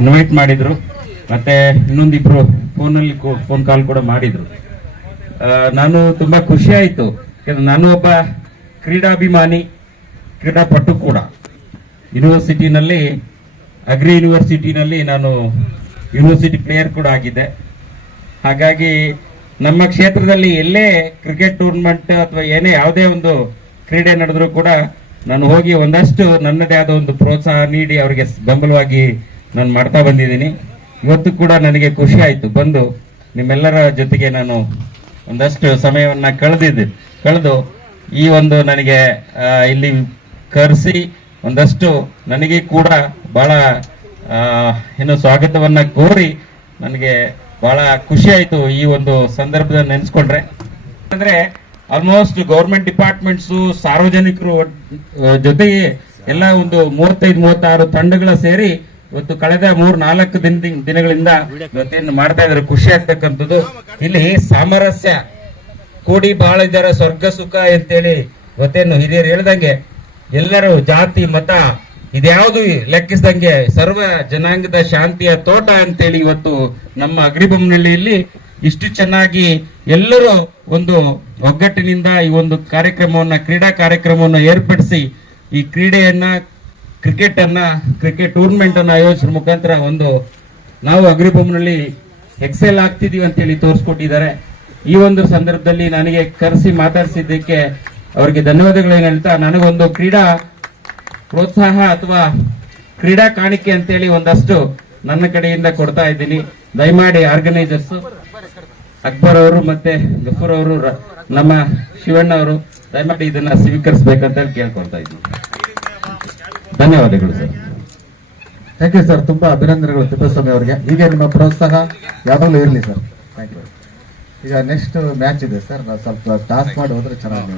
Invite ಮಾಡಿದ್ರು. ಮತ್ತೆ ಇನ್ನೊಂದಿಬ್ರು ಫೋನಲ್ಲಿ ಫೋನ್ ಕಾಲ್ ಕೂಡ ಮಾಡಿದ್ರು. ನಾನು ತುಂಬಾ ಖುಷಿ ಆಯಿತು. ಯಾಕಂದ್ರೆ ನಾನು ಒಬ್ಬ ಕ್ರೀಡಾಭಿಮಾನಿ, ಕ್ರೀಡಾಪಟು ಕೂಡ. ಯೂನಿವರ್ಸಿಟಿನಲ್ಲಿ ಅಗ್ರಿ ಯೂನಿವರ್ಸಿಟಿನಲ್ಲಿ ನಾನು ಯೂನಿವರ್ಸಿಟಿ ಪ್ಲೇಯರ್ ಕೂಡ ಆಗಿದ್ದೆ. ಹಾಗಾಗಿ ನಮ್ಮ ಕ್ಷೇತ್ರದಲ್ಲಿ ಎಲ್ಲೇ ಕ್ರಿಕೆಟ್ ಟೂರ್ನಮೆಂಟ್ ಅಥವಾ ಏನೇ ಯಾವುದೇ ಒಂದು ಕ್ರೀಡೆ ನಡೆದರೂ ಕೂಡ ನಾನು ಹೋಗಿ ಒಂದಷ್ಟು ನನ್ನದೇ ಆದ ಒಂದು ಪ್ರೋತ್ಸಾಹ ನೀಡಿ ಅವರಿಗೆ ಬೆಂಬಲವಾಗಿ ನಾನು ಮಾಡ್ತಾ ಬಂದಿದ್ದೀನಿ. ಇವತ್ತು ಕೂಡ ನನಗೆ ಖುಷಿ ಆಯಿತು. ಬಂದು ನಿಮ್ಮೆಲ್ಲರ ಜೊತೆಗೆ ನಾನು ಒಂದಷ್ಟು ಸಮಯವನ್ನು ಕಳೆದಿದ್ದೆ. ಕಳೆದು ಈ ಒಂದು ನನಗೆ ಇಲ್ಲಿ ಕರೆಸಿ ಒಂದಷ್ಟು ನನಗೆ ಕೂಡ ಆ, ಏನು ಸ್ವಾಗತವನ್ನು ಕೋರಿ ನನಗೆ ಬಹಳ ಖುಷಿ ಆಯ್ತು ಈ ಒಂದು ಸಂದರ್ಭದ ನೆನೆಸ್ಕೊಂಡ್ರೆ. ಅಂದರೆ ಆಲ್ಮೋಸ್ಟ್ ಗೌರ್ಮೆಂಟ್ ಡಿಪಾರ್ಟ್ಮೆಂಟ್ಸು ಸಾರ್ವಜನಿಕರು ಜೊತೆಗೆ ಎಲ್ಲ ಒಂದು ಮೂವತ್ತೈದು ಮೂವತ್ತಾರು ತಂಡಗಳ ಸೇರಿ ಇವತ್ತು ಕಳೆದ ಮೂರ್ ನಾಲ್ಕು ದಿನ ದಿನಗಳಿಂದ ಇವತ್ತೇನು ಮಾಡ್ತಾ ಇದ್ದಾರೆ, ಖುಷಿ ಆಗ್ತಕ್ಕಂಥದ್ದು. ಇಲ್ಲಿ ಸಾಮರಸ್ಯ, ಕೂಡಿ ಬಾಳ ಇದ್ದಾರೆ ಸ್ವರ್ಗ ಸುಖ ಅಂತೇಳಿ ಇವತ್ತೇನು ಹಿರಿಯರು ಹೇಳ್ದಂಗೆ, ಎಲ್ಲರೂ ಜಾತಿ, ಮತ, ಇದ್ಯಾವುದು ಲೆಕ್ಕಿಸ್ದಂಗೆ ಸರ್ವ ಜನಾಂಗದ ಶಾಂತಿಯ ತೋಟ ಅಂತೇಳಿ ಇವತ್ತು ನಮ್ಮ ಅಗ್ರಿಬೊಮ್ಮನಹಳ್ಳಿಯಲ್ಲಿ ಇಷ್ಟು ಚೆನ್ನಾಗಿ ಎಲ್ಲರೂ ಒಂದು ಒಗ್ಗಟ್ಟಿನಿಂದ ಈ ಒಂದು ಕಾರ್ಯಕ್ರಮವನ್ನ, ಕ್ರೀಡಾ ಕಾರ್ಯಕ್ರಮವನ್ನು ಏರ್ಪಡಿಸಿ ಈ ಕ್ರೀಡೆಯನ್ನ ಕ್ರಿಕೆಟ್ ಅನ್ನ ಕ್ರಿಕೆಟ್ ಟೂರ್ನಮೆಂಟ್ ಅನ್ನ ಆಯೋಜಿಸುವ ಮುಖಾಂತರ ಒಂದು ನಾವು ಅಗ್ರಿಬೊಮ್ಮನಲ್ಲಿ ಎಕ್ಸೆಲ್ ಆಗ್ತಿದೀವಿ ಅಂತೇಳಿ ತೋರಿಸ್ಕೊಟ್ಟಿದ್ದಾರೆ. ಈ ಒಂದು ಸಂದರ್ಭದಲ್ಲಿ ನನಗೆ ಕರೆಸಿ ಮಾತಾಡಿಸಿದ್ದಕ್ಕೆ ಅವರಿಗೆ ಧನ್ಯವಾದಗಳೇನು ಹೇಳ್ತಾ, ನನಗೊಂದು ಕ್ರೀಡಾ ಪ್ರೋತ್ಸಾಹ ಅಥವಾ ಕ್ರೀಡಾ ಕಾಣಿಕೆ ಅಂತೇಳಿ ಒಂದಷ್ಟು ನನ್ನ ಕಡೆಯಿಂದ ಕೊಡ್ತಾ ಇದ್ದೀನಿ. ದಯಮಾಡಿ ಆರ್ಗನೈಸರ್ಸ್ ಅಕ್ಬರ್ ಅವರು ಮತ್ತೆ ಗಫೂರ್ ಅವರು ನಮ್ಮ ಶಿವಣ್ಣ ಅವರು, ದಯಮಾಡಿ ಇದನ್ನ ಸ್ವೀಕರಿಸಬೇಕಂತ ಕೇಳ್ಕೊಳ್ತಾ ಇದ್ದೀನಿ. ಧನ್ಯವಾದಗಳು ಸರ್. ಥ್ಯಾಂಕ್ ಯು ಸರ್ ತುಂಬಾ ಅಭಿನಂದನೆಗಳು ತಿಪ್ಪೇಸ್ವಾಮಿ ಅವರಿಗೆ. ಈಗ ನಿಮ್ಮ ಪ್ರೋತ್ಸಾಹ ಯಾವಾಗಲೂ ಇರಲಿ ಸರ್ ಥ್ಯಾಂಕ್ ಯು ಈಗ ನೆಕ್ಸ್ಟ್ ಮ್ಯಾಚ್ ಇದೆ ಸರ್ ನಾವು ಸ್ವಲ್ಪ ಟಾಸ್ ಮಾಡಿ ಹೋದ್ರೆ ಚೆನ್ನಾಗಿ